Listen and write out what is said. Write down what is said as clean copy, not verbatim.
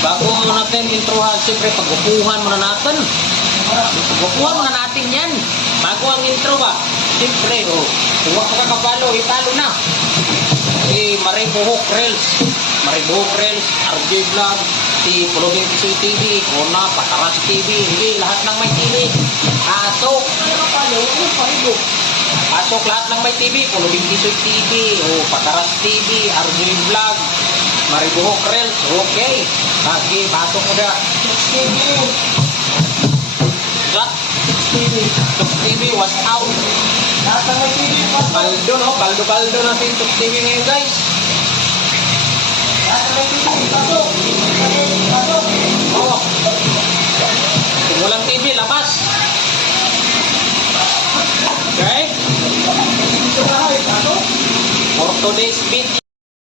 Bago natin introhan, siyempre pag-upuhan muna natin. Pag-upuhan muna natin yan. Bago ang intro ba? Siyempre, kung wag ka kapalo, italo na. Si Maribuhok Reels. Maribuhok Reels, RJ Vlog, si Pulubing Pisoy TV, Kona, Pataras TV, hindi, lahat ng may TV. Pasok. Pasok lahat ng may TV, Pulubing Pisoy TV, Pataras TV, RJ Vlog, Maribuhok Reels, okay. Lagi, pasok mo na. Jack TV was out. Baldo, no? Baldo na si Tuk TV ngayon, guys. Oh. Kung walang TV, labas. Okay? For today's video.